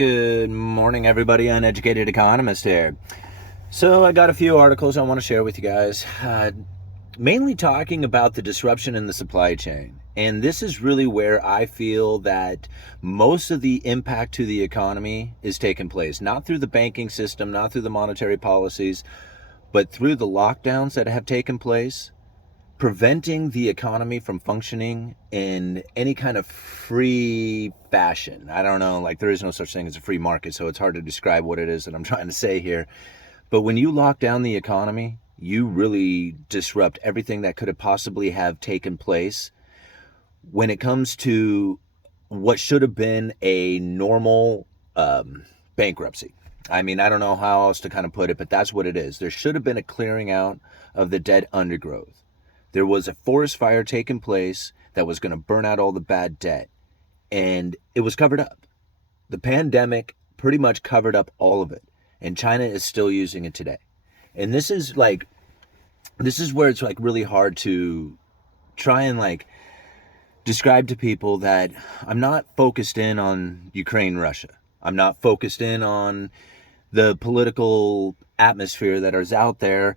Good morning, everybody. Uneducated Economist here. So I got a few articles I want to share with you guys, mainly talking about the disruption in the supply chain. And this is really where I feel that most of the impact to the economy is taking place, not through the banking system, not through the monetary policies, but through the lockdowns that have taken place, preventing the economy from functioning in any kind of free fashion. I don't know, like there is no such thing as a free market, so it's hard to describe what it is that I'm trying to say here. But when you lock down the economy, you really disrupt everything that could have possibly have taken place when it comes to what should have been a normal bankruptcy. I mean, I don't know how else to kind of put it, but that's what it is. There should have been a clearing out of the dead undergrowth. There was a forest fire taking place that was going to burn out all the bad debt, and it was covered up. The pandemic pretty much covered up all of it, and China is still using it today. And this is where it's like really hard to try and like describe to people that I'm not focused in on Ukraine, Russia. I'm not focused in on the political atmosphere that is out there,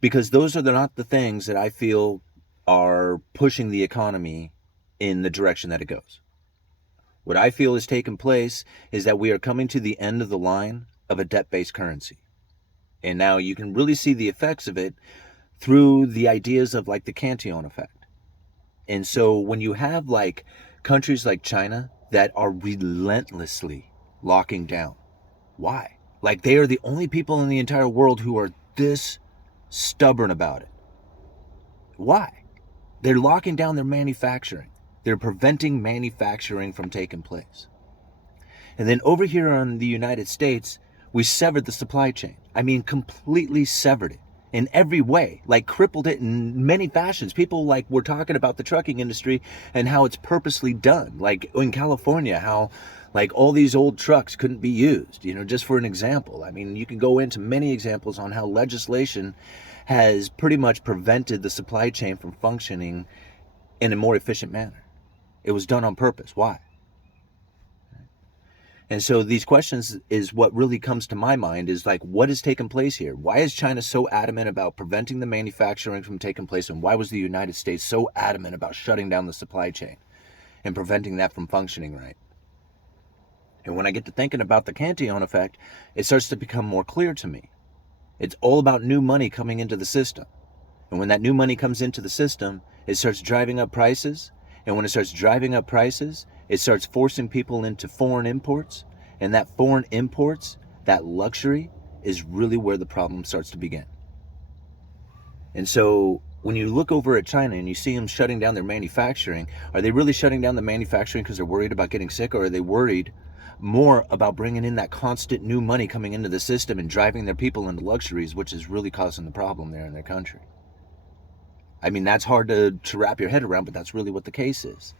because those are not the things that I feel are pushing the economy in the direction that it goes. What I feel is taking place is that we are coming to the end of the line of a debt-based currency. And now you can really see the effects of it through the ideas of like the Cantillon effect. And so when you have like countries like China that are relentlessly locking down, why? Like they are the only people in the entire world who are this stubborn about it. Why? They're locking down their manufacturing. They're preventing manufacturing from taking place. And then over here in the United States, we severed the supply chain. I mean, completely severed it in every way, like crippled it in many fashions. People like were talking about the trucking industry and how it's purposely done. Like in California, how like all these old trucks couldn't be used, just for an example. I mean, you can go into many examples on how legislation has pretty much prevented the supply chain from functioning in a more efficient manner. It was done on purpose. Why? And so these questions is what really comes to my mind is like, what is taking place here? Why is China so adamant about preventing the manufacturing from taking place? And why was the United States so adamant about shutting down the supply chain and preventing that from functioning right? And when I get to thinking about the Cantillon effect, it starts to become more clear to me. It's all about new money coming into the system. And when that new money comes into the system, it starts driving up prices. And when it starts driving up prices, it starts forcing people into foreign imports. And that foreign imports, that luxury, is really where the problem starts to begin. And so when you look over at China and you see them shutting down their manufacturing, are they really shutting down the manufacturing because they're worried about getting sick, or are they worried more about bringing in that constant new money coming into the system and driving their people into luxuries, which is really causing the problem there in their country? I mean, that's hard to wrap your head around, but that's really what the case is.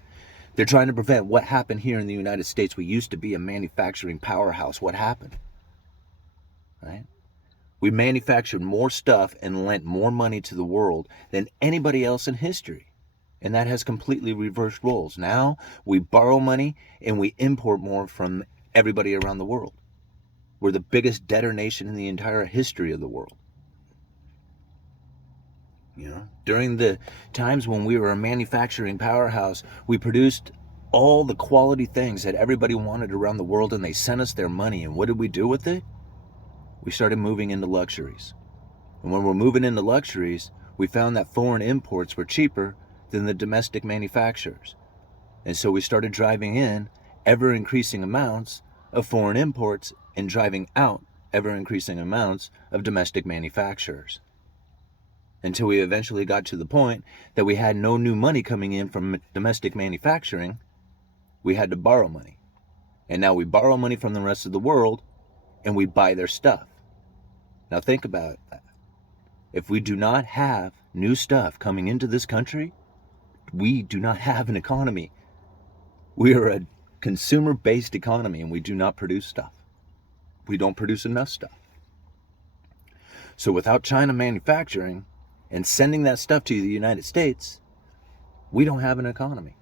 They're trying to prevent what happened here in the United States. We used to be a manufacturing powerhouse. What happened? Right? We manufactured more stuff and lent more money to the world than anybody else in history. And that has completely reversed roles. Now we borrow money and we import more from everybody around the world. We're the biggest debtor nation in the entire history of the world. During the times when we were a manufacturing powerhouse, we produced all the quality things that everybody wanted around the world, and they sent us their money. And what did we do with it? We started moving into luxuries. And when we're moving into luxuries, we found that foreign imports were cheaper than the domestic manufacturers. And so we started driving in ever-increasing amounts of foreign imports and driving out ever-increasing amounts of domestic manufacturers. Until we eventually got to the point that we had no new money coming in from domestic manufacturing. We had to borrow money. And now we borrow money from the rest of the world and we buy their stuff. Now think about that. If we do not have new stuff coming into this country, we do not have an economy. We are a consumer-based economy and we do not produce stuff. We don't produce enough stuff. So without China manufacturing and sending that stuff to the United States, we don't have an economy.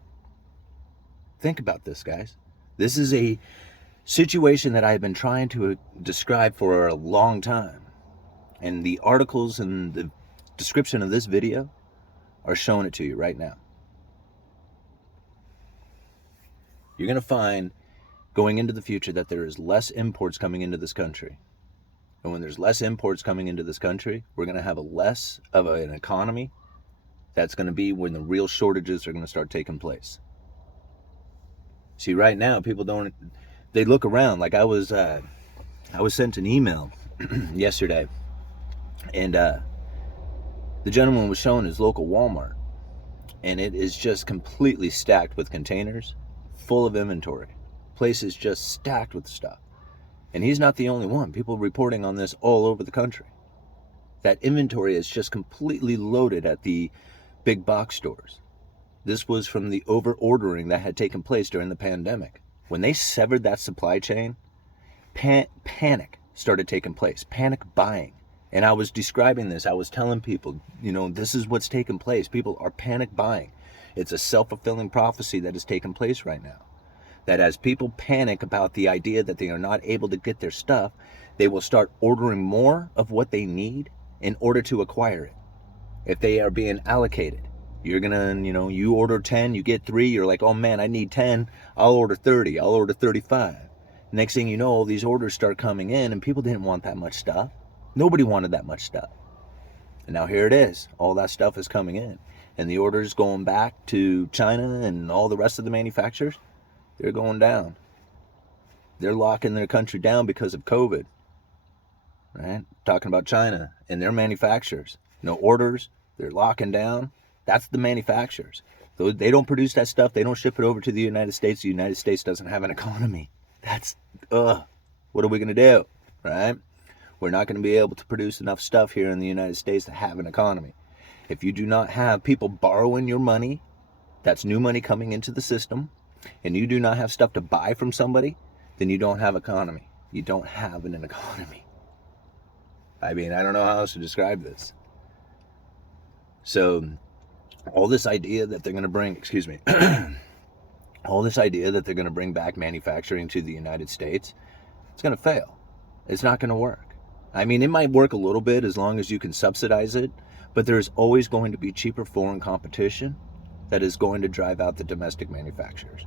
Think about this, guys. This is a situation that I've been trying to describe for a long time. And the articles and the description of this video are showing it to you right now. You're going to find going into the future that there is less imports coming into this country. And when there's less imports coming into this country, we're going to have a less of an economy. That's going to be when the real shortages are going to start taking place. See, right now, people they look around. Like I was sent an email yesterday, and the gentleman was showing his local Walmart, and it is just completely stacked with containers, full of inventory. Place is just stacked with stuff. And he's not the only one. People reporting on this all over the country. That inventory is just completely loaded at the big box stores. This was from the over-ordering that had taken place during the pandemic. When they severed that supply chain, panic started taking place, panic buying. And I was describing this. I was telling people, this is what's taking place. People are panic buying. It's a self-fulfilling prophecy that is taking place right now. That as people panic about the idea that they are not able to get their stuff, they will start ordering more of what they need in order to acquire it. If they are being allocated, you're gonna, you order 10, you get 3, you're like, oh man, I need 10, I'll order 30, I'll order 35. Next thing you know, all these orders start coming in, and people didn't want that much stuff. Nobody wanted that much stuff. And now here it is, all that stuff is coming in. And the orders going back to China and all the rest of the manufacturers, they're going down. They're locking their country down because of COVID. Right? Talking about China and their manufacturers. No orders. They're locking down. That's the manufacturers. They don't produce that stuff. They don't ship it over to the United States. The United States doesn't have an economy. That's, what are we going to do? Right? We're not going to be able to produce enough stuff here in the United States to have an economy. If you do not have people borrowing your money, that's new money coming into the system, and you do not have stuff to buy from somebody, then you don't have economy. You don't have an economy. I mean, I don't know how else to describe this. So, all this idea that they're going to bring, all this idea that they're going to bring back manufacturing to the United States, it's going to fail. It's not going to work. I mean, it might work a little bit as long as you can subsidize it, but there's always going to be cheaper foreign competition that is going to drive out the domestic manufacturers.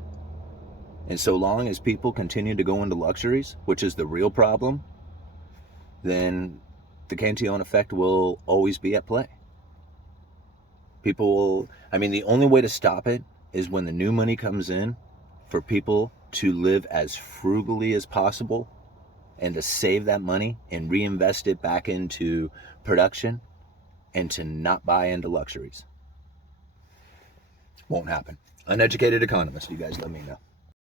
And so long as people continue to go into luxuries, which is the real problem, then the Cantillon effect will always be at play. The only way to stop it is when the new money comes in for people to live as frugally as possible and to save that money and reinvest it back into production and to not buy into luxuries. Won't happen. Uneducated economist, you guys let me know.